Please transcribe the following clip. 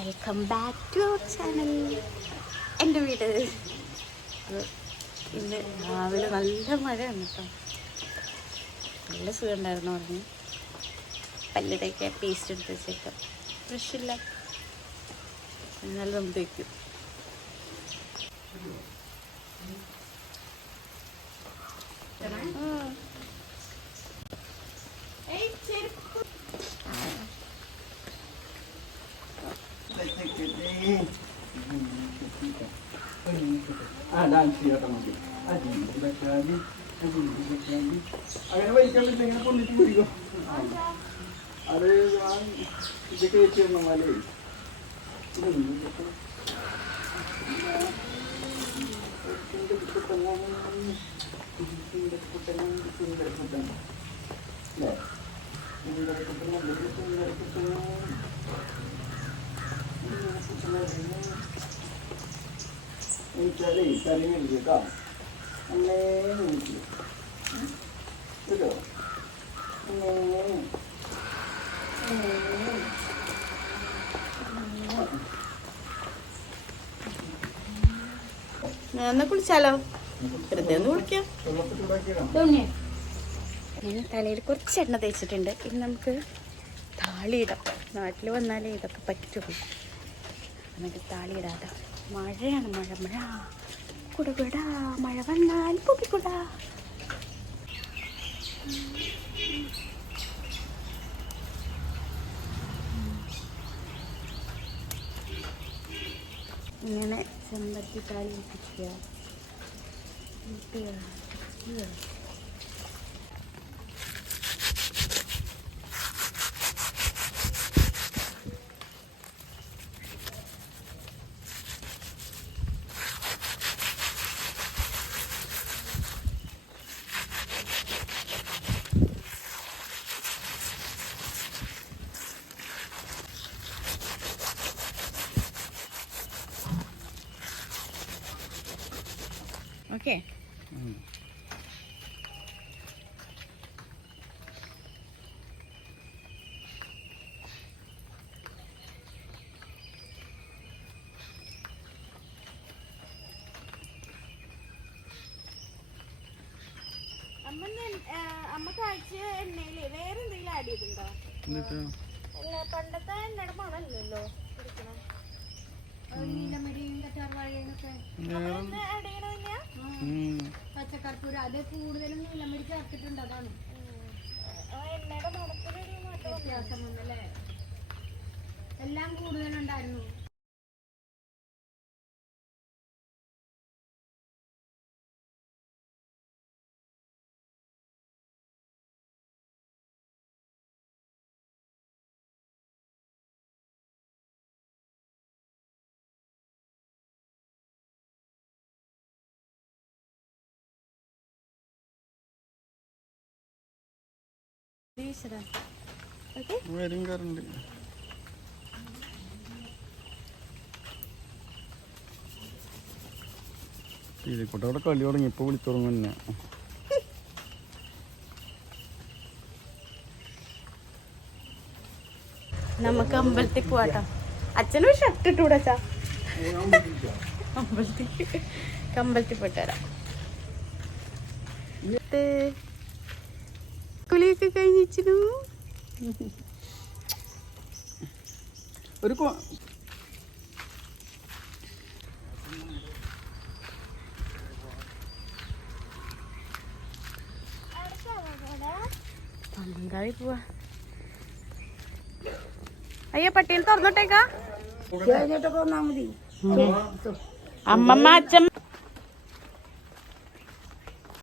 Welcome back to our channel എന്റെ വീട്. ഇന്ന് രാവിലെ നല്ല മഴയാണ് കേട്ടോ നല്ല സുഖമുണ്ടായിരുന്നു പറഞ്ഞു. പല്ലിടയ്ക്ക് പേസ്റ്റ് എടുത്ത് വെച്ചേക്കാം. ഫ്രഷ് ഇല്ല. എന്നാലും നമുക്ക് വയ്ക്കും ആ. അങ്ങനെ വലിക്കാൻ പറ്റില്ല ഇങ്ങനെ കൊണ്ടിട്ട് പിടിക്കും അത് ഞാൻ ഇതൊക്കെ വെച്ച് തന്നാലേ എനിക്ക് കേട്ടോ? അന്നേ എന്നാ കുളിച്ചാലോ? വെറുതെ ഒന്ന് കുളിക്കാം. ചൂടാക്കിയതാണ് ഞാൻ തലയിൽ കുറച്ച് എണ്ണ തേച്ചിട്ടുണ്ട്. ഇനി നമുക്ക് താളിയിടാം. നാട്ടിൽ വന്നാലേ ഇതൊക്കെ പറ്റുള്ളൂ നമുക്ക് താളിയിടാതെ മഴയാണ് മഴ മഴ. കുടകുട മഴ വന്നാൽ പൊക്കിക്കുടാ ഇങ്ങനെ ചെമ്പത്തി താളി വെപ്പിക്കുക ഓക്കെ അമ്മ അമ്മ കാഴ്ച എണ്ണയിൽ വേറെ എന്തെങ്കിലും ആഡ് ചെയ്തിട്ടുണ്ടോ? അല്ല പണ്ടത്തെ എണ്ണയുടെ മണല്ലോ കുടിക്കണം. നീലമരിയും കറ്റാർവാഴയൊക്കെ ആഡ് ചെയ്യണമില്ല പച്ചക്കർപ്പൂരം അത് കൂടുതലും നീലമരി ചേർത്തിട്ടുണ്ട് അതാണ്. വ്യത്യാസം വന്നല്ലേ? എല്ലാം കൂടുതലുണ്ടായിരുന്നു. വരും കറണ്ട് ഇതിൽക്കൂടെ അവിടെ കളി തുടങ്ങി ഇപ്പൊ വിളിച്ചു തുടങ്ങും തന്നെ നമുക്ക് അമ്പലത്തിൽ പോവാട്ടോ. അച്ഛനും ഷർട്ട് ഇട്ടൂടെ അച്ഛാ? അമ്പലത്തിൽ. അമ്പലത്തിൽ പോയിട്ട് വരാം. കുളിയൊക്കെ കഴിഞ്ഞിച്ചിരുന്നു ഒരു പങ്കാളി പോവാ അയ്യോ പട്ടിയിൽ തുറന്നോട്ടേക്കാ അമ്മമ്മ അച്ഛൻ